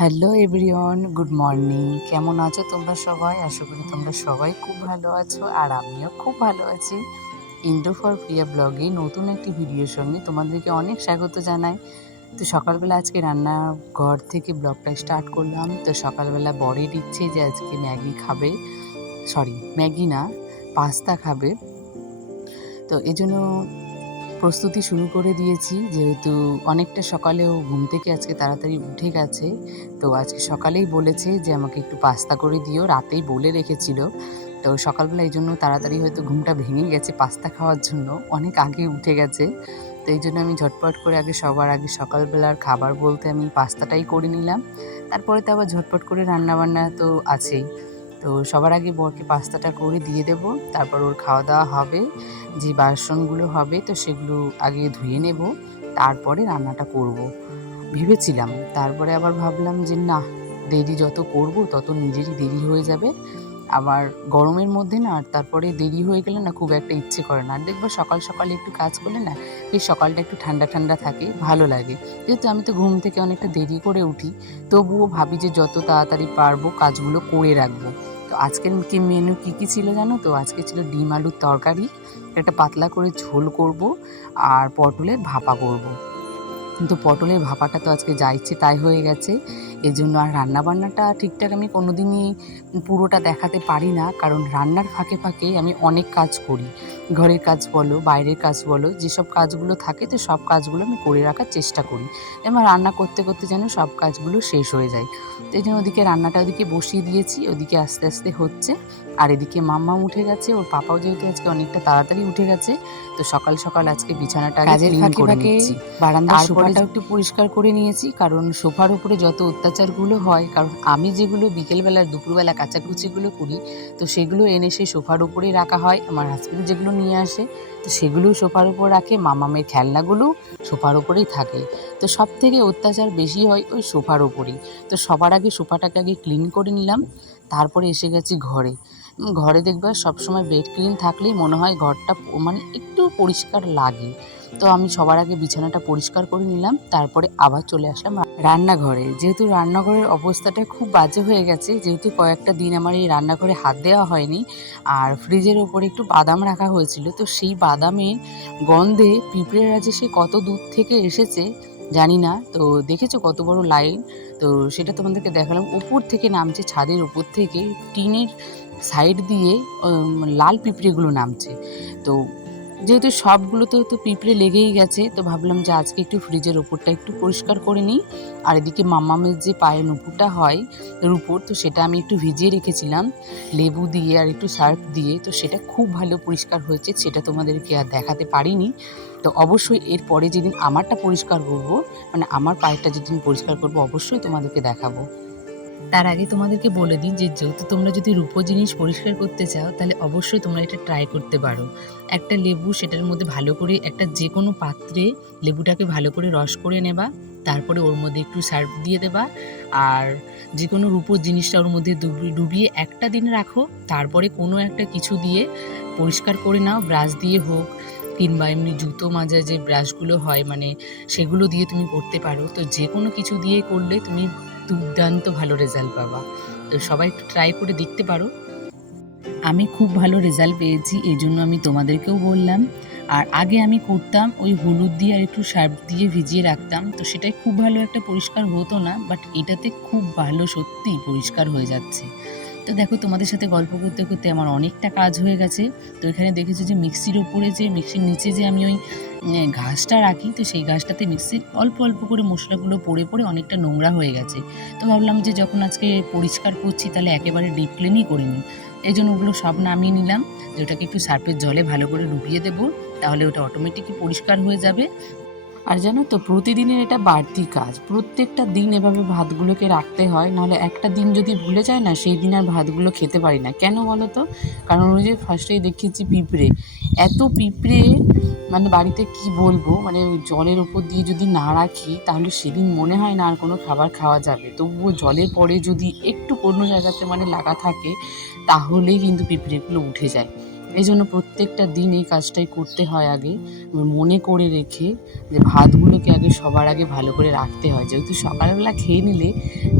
Hello everyone, good morning. কেমন আছো তোমরা সবাই? আশা করি তোমরা সবাই খুব ভালো আছো, আর আমিও খুব ভালো আছি। ইন্ডো ফর প্রিয়া ব্লগে নতুন একটি ভিডিওর সঙ্গে তোমাদেরকে অনেক স্বাগত জানাই। তো সকালবেলা আজকে রান্নাঘর থেকে ব্লগটা স্টার্ট করলাম। তো সকালবেলা বরের ইচ্ছে যে আজকে ম্যাগি খাবে, সরি ম্যাগি না, পাস্তা খাবে। তো এজন্য প্রস্তুতি শুরু করে দিয়েছি, যেহেতু অনেকটা সকালেও ঘুম থেকে আজকে তাড়াতাড়ি উঠে গেছে। তো আজকে সকালেই বলেছে যে আমাকে একটু পাস্তা করে দিও, রাতেই বলে রেখেছিল। তো সকালবেলা এই জন্য তাড়াতাড়ি হয়তো ঘুমটা ভেঙে গেছে পাস্তা খাওয়ার জন্য, অনেক আগে উঠে গেছে। তো এই জন্য আমি ঝটপট করে সবার আগে সকালবেলার খাবার বলতে আমি পাস্তাটাই করে নিলাম। তারপরে তো আবার ঝটপট করে রান্নাবান্না তো আছেই। তো সবার আগে বরকে পাস্তাটা করে দিয়ে দেব, তারপর ওর খাওয়া দাওয়া হবে। যে বাসনগুলো হবে তো সেগুলো আগে ধুয়ে নেব, তারপরে রান্নাটা করব ভেবেছিলাম। তারপরে আবার ভাবলাম যে না, দেরি যত করব তত নিজেরই দেরি হয়ে যাবে। আবার গরমের মধ্যে না, তারপরে দেরি হয়ে গেলে না খুব একটা ইচ্ছে করে না। আর দেখবো সকাল সকালে একটু কাজ করলে না, এই সকালটা একটু ঠান্ডা ঠান্ডা থাকে, ভালো লাগে। যেহেতু আমি তো ঘুম থেকে অনেকটা দেরি করে উঠি, তবুও ভাবি যে যত তাড়াতাড়ি পারবো কাজগুলো করে রাখবো। তো আজকের মেনু কী ছিল জানো তো? আজকে ছিল ডিম আলুর তরকারি, একটা পাতলা করে ঝোল করব, আর পটলের ভাপা করব। কিন্তু পটলের ভাপাটা তো আজকে যা ইচ্ছে তাই হয়ে গেছে। এজন্য আর রান্নাবান্নাটা ঠিকঠাক আমি কোনোদিনই পুরোটা দেখাতে পারি না, কারণ রান্নার ফাঁকে ফাঁকে আমি অনেক কাজ করি। ঘরের কাজ বলো, বাইরের কাজ বলো, যেসব কাজগুলো থাকে তো সব কাজগুলো আমি করে রাখার চেষ্টা করি। আমার রান্না করতে করতে যেন সব কাজগুলো শেষ হয়ে যায়। তো এই জন্য ওদিকে রান্নাটা ওদিকে বসিয়ে দিয়েছি, ওদিকে আস্তে আস্তে হচ্ছে। আর এদিকে মাম্মাম উঠে গেছে, ওর পাপাও যেহেতু আজকে অনেকটা তাড়াতাড়ি উঠে গেছে, তো সকাল সকাল আজকে বিছানাটা আগে ক্লিন করে নিচ্ছি। বারান্দার সোফাটাও একটু পরিষ্কার করে নিয়েছি, কারণ সোফার উপরে যত অত্যাচারগুলো হয়, কারণ আমি যেগুলো বিকেলবেলা দুপুরবেলা কাচাকুচিগুলো করি, তো সেগুলো এনে সেই সোফার উপরেই রাখা হয়। আমার হাজবেন্ড যেগুলো নিয়ে আসে তো সেগুলোও সোফার উপর রাখে, মামামের খেলনাগুলো সোফার উপরেই থাকে। তো সব থেকে অত্যাচার বেশি হয় ওই সোফার উপরেই। তো সবার আগে সোফাটাকে আগে ক্লিন করে নিলাম, তারপরে এসে গেছি ঘরে। ঘরে দেখবা সবসময় বেড ক্লিন থাকলেই মনে হয় ঘরটা মানে একটু পরিষ্কার লাগে। তো আমি সবার আগে বিছানাটা পরিষ্কার করে নিলাম, তারপরে আবার চলে আসলাম রান্নাঘরে। যেহেতু রান্নাঘরের অবস্থাটা খুব বাজে হয়ে গেছে, যেহেতু কয়েকটা দিন আমার এই রান্নাঘরে হাত দেওয়া হয়নি, আর ফ্রিজের ওপরে একটু বাদাম রাখা হয়েছিল, তো সেই বাদামের গন্ধে পিঁপড়েরা যে সে কত দূর থেকে এসেছে জানি না। তো দেখেছো কত বড় লাইন? তো সেটা তোমাদেরকে দেখালাম, উপর থেকে নামছে, ছাদের উপর থেকে টিনের সাইড দিয়ে লাল পিঁপড়েগুলো নামছে। তো যেহেতু সবগুলোতে তো পিঁপড়ে লেগেই গেছে, তো ভাবলাম যে আজকে একটু ফ্রিজের ওপরটা একটু পরিষ্কার করে নিই। আর এদিকে মাম্মামের যে পায়ে নুপুরটা হয় রুপোর, তো সেটা আমি একটু ভিজিয়ে রেখেছিলাম লেবু দিয়ে আর একটু সার্ফ দিয়ে, তো সেটা খুব ভালো পরিষ্কার হয়েছে, সেটা তোমাদেরকে আর দেখাতে পারিনি। তো অবশ্যই এরপরে যেদিন আমারটা পরিষ্কার করব, মানে আমার পায়েরটা যেদিন পরিষ্কার করব, অবশ্যই তোমাদেরকে দেখাবো। তার আগে তোমাদেরকে বলে দিই যে যেহেতু তোমরা যদি রূপো জিনিস পরিষ্কার করতে চাও, তাহলে অবশ্যই তোমরা এটা ট্রাই করতে পারো। একটা লেবু, সেটার মধ্যে ভালো করে একটা যে কোনো পাত্রে লেবুটাকে ভালো করে রস করে নেবা, তারপরে ওর মধ্যে একটু সার্ফ দিয়ে দেবা, আর যে কোনো রূপোর জিনিসটা ওর মধ্যে ডুবিয়ে একটা দিন রাখো। তারপরে কোনো একটা কিছু দিয়ে পরিষ্কার করে নাও, ব্রাশ দিয়ে হোক কিংবা এমনি জুতো মাজার যে ব্রাশগুলো হয়, মানে সেগুলো দিয়ে তুমি করতে পারো। তো যে কোনো কিছু দিয়ে করলে তুমি দুর্দান্ত ভালো রেজাল্ট পাবা। তো সবাই একটু ট্রাই করে দেখতে পারো। আমি খুব ভালো রেজাল্ট পেয়েছি, এই জন্য আমি তোমাদেরকেও বললাম। আর আগে আমি করতাম ওই হলুদ দিয়ে আর একটু সার্ফ দিয়ে ভিজিয়ে রাখতাম, তো সেটাই খুব ভালো একটা পরিষ্কার হতো না, বাট এটাতে খুব ভালো সত্যিই পরিষ্কার হয়ে যাচ্ছে। তো দেখো, তোমাদের সাথে গল্প করতে করতে আমার অনেকটা কাজ হয়ে গেছে। তো এখানে দেখেছো যে মিক্সির ওপরে যে মিক্সির নিচে যে আমি ওই ঘাসটা রাখি, তো সেই ঘাসটাতে মিক্সির অল্প অল্প করে মশলাগুলো পড়ে পড়ে অনেকটা নোংরা হয়ে গেছে। তো ভাবলাম যে যখন আজকে পরিষ্কার করছি, তাহলে একেবারে ডিপ ক্লিনই করে নিই। এই জন্য ওগুলো সব নামিয়ে নিলাম, যে ওটাকে একটু সার্ফের জলে ভালো করে ডুবিয়ে দেবো, তাহলে ওটা অটোমেটিকই পরিষ্কার হয়ে যাবে। আর জানো তো, প্রতিদিনের এটা বাড়তি কাজ, প্রত্যেকটা দিন এভাবে ভাতগুলোকে রাখতে হয়, নাহলে একটা দিন যদি ভুলে যায় না, সেই দিন আর ভাতগুলো খেতে পারি না। কেন বলো তো? কারণ ওই যে ফার্স্টেই দেখিয়েছি পিঁপড়ে, এত পিঁপড়ে, মানে বাড়িতে কি বলবো, মানে জলের ওপর দিয়ে যদি না রাখি, তাহলে সেদিন মনে হয় না আর কোনো খাবার খাওয়া যাবে। তবুও জলের পরে যদি একটু কোনো জায়গাতে মানে লাগা থাকে, তাহলেই কিন্তু পিঁপড়েগুলো উঠে যায়। এই জন্য প্রত্যেকটা দিন এই কাজটাই করতে হয় আগে মনে করে রেখে, যে ভাতগুলোকে আগে সবার আগে ভালো করে রাখতে হয়, যেহেতু সকালবেলা খেয়ে নিলে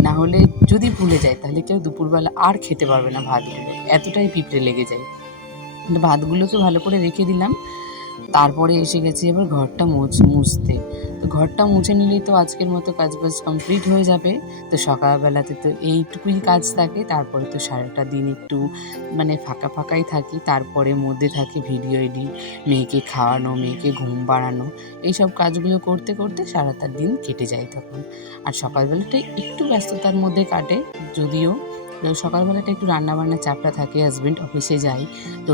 না হলে যদি ভুলে যায় তাহলে কেউ দুপুরবেলা আর খেতে পারবে না ভাতগুলো, এতটাই পিঁপড়ে লেগে যায়। ভাতগুলোকে ভালো করে রেখে দিলাম। তারপরে এসে গেছি এবার ঘরটা মুছতে। তো ঘরটা মুছে নিলেই তো আজকের মতো কাজবাজ কমপ্লিট হয়ে যাবে। তো সকালবেলাতে তো এইটুকুই কাজ থাকে, তারপরে তো সারাটা দিন একটু মানে ফাঁকা ফাঁকাই থাকি। তারপরে মধ্যে থাকে ভিডিও এডিট, মেয়েকে খাওয়ানো, মেয়েকে ঘুম পাড়ানো, এইসব কাজগুলো করতে করতে সারাটা দিন কেটে যায় তখন। আর সকালবেলাটা একটু ব্যস্ততার মধ্যে কাটে, যদিও সকালবেলাটা একটু রান্নাবান্নার চাপটা থাকে, হাজব্যান্ড অফিসে যায়, তো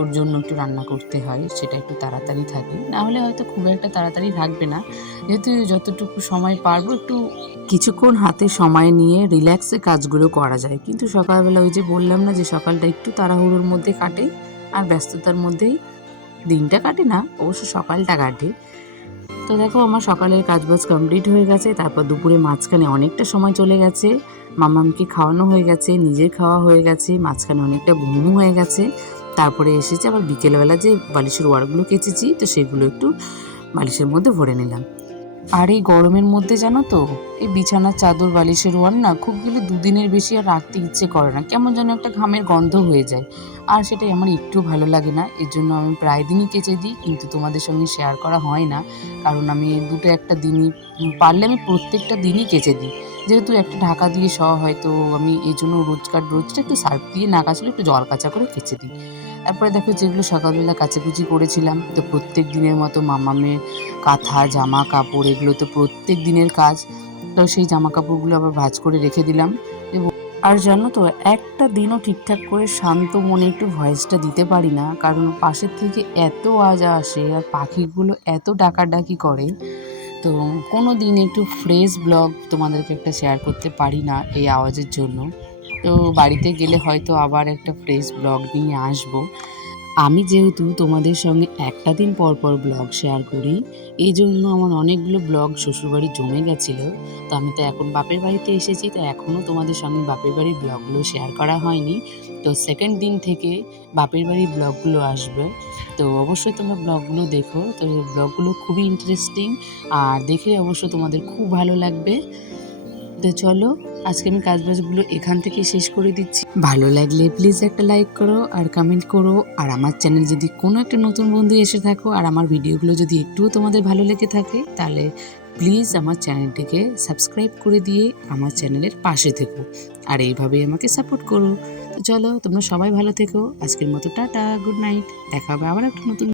ওর জন্য একটু রান্না করতে হয়, সেটা একটু তাড়াতাড়ি থাকে, না হলে হয়তো খুব একটা তাড়াতাড়ি থাকবে না, যেহেতু যতটুকু সময় পারবো একটু কিছুক্ষণ হাতে সময় নিয়ে রিল্যাক্সে কাজগুলো করা যায়। কিন্তু সকালবেলা ওই যে বললাম না যে সকালটা একটু তাড়াহুড়োর মধ্যে কাটে আর ব্যস্ততার মধ্যেই দিনটা কাটে না, অবশ্য সকালটা কাটে। তো দেখো আমার সকালের কাজবাজ কমপ্লিট হয়ে গেছে, তারপর দুপুরে মাঝখানে অনেকটা সময় চলে গেছে, মামামকে খাওয়ানো হয়ে গেছে, নিজের খাওয়া হয়ে গেছে, মাঝখানে অনেকটা ঘুমও হয়ে গেছে। তারপরে এসেছে আবার বিকেলবেলা যে বালিশের ওয়ারগুলো কেচেছি, তো সেগুলো একটু বালিশের মধ্যে ভরে নিলাম। আর এই গরমের মধ্যে জানো তো, এই বিছানার চাদর বালিশের ওয়ার না খুব গেলে দুদিনের বেশি আর রাখতে ইচ্ছে করে না, কেমন যেন একটা ঘামের গন্ধ হয়ে যায়, আর সেটাই আমার একটু ভালো লাগে না। এর জন্য আমি প্রায় দিনই কেচে দিই, কিন্তু তোমাদের সঙ্গে শেয়ার করা হয় না, কারণ আমি দুটো একটা দিনই পারলে আমি প্রত্যেকটা দিনই কেচে দিই, যেহেতু একটা ঢাকা দিয়ে শোয়া হয়, তো আমি এই জন্য রোজটা একটু সার্ফ দিয়ে না কাচলে একটু জল কাচা করে কেচে দিই। তারপরে দেখো যেগুলো সকালবেলা কাচাকুচি করেছিলাম, তো প্রত্যেক দিনের মতো মামামের কাঁথা জামা কাপড় এগুলো তো প্রত্যেক দিনের কাজ, তো সেই জামা কাপড়গুলো আবার ভাঁজ করে রেখে দিলাম। এবং আর জানো তো একটা দিনও ঠিকঠাক করে শান্ত মনে একটু ভয়েসটা দিতে পারি না, কারণ পাশের থেকে এত আওয়াজ আসে আর পাখিগুলো এত ডাকাডাকি করে, তো কোনো দিন একটু ফ্রেশ ব্লগ তোমাদেরকে একটা শেয়ার করতে পারি না এই আওয়াজের জন্য। তো বাড়িতে গেলে হয়তো আবার একটা ফ্রেশ ব্লগ নিয়ে আসবো। আমি যেহেতু তোমাদের সঙ্গে একটা দিন পর পর ব্লগ শেয়ার করি, এই জন্য আমার অনেকগুলো ব্লগ শ্বশুরবাড়ি জমে গেছিলো। তো আমি তো এখন বাপের বাড়িতে এসেছি, তো এখনও তোমাদের সঙ্গে বাপের বাড়ির ব্লগগুলো শেয়ার করা হয়নি। তো সেকেন্ড দিন থেকে বাপের বাড়ির ব্লগগুলো আসবে, তো অবশ্যই তোমরা ব্লগগুলো দেখো, তো ব্লগগুলো খুবই ইন্টারেস্টিং, আর দেখে অবশ্য তোমাদের খুব ভালো লাগবে। তো চলো আজকে আমি কাজবাজগুলো এখান থেকে শেষ করে দিচ্ছি। ভালো লাগলে প্লিজ একটা লাইক করো আর কমেন্ট করো, আর আমার চ্যানেল যদি কোনো একটা নতুন বন্ধু এসে থাকো আর আমার ভিডিওগুলো যদি একটুও তোমাদের ভালো লেগে থাকে, তাহলে প্লিজ আমার চ্যানেলটিকে সাবস্ক্রাইব করে দিয়ে আমার চ্যানেলের পাশে থেকো, আর এইভাবেই আমাকে সাপোর্ট করো। তো চলো তোমরা সবাই ভালো থেকো, আজকের মতো টাটা, গুড নাইট, দেখা হবে আবার একটা নতুন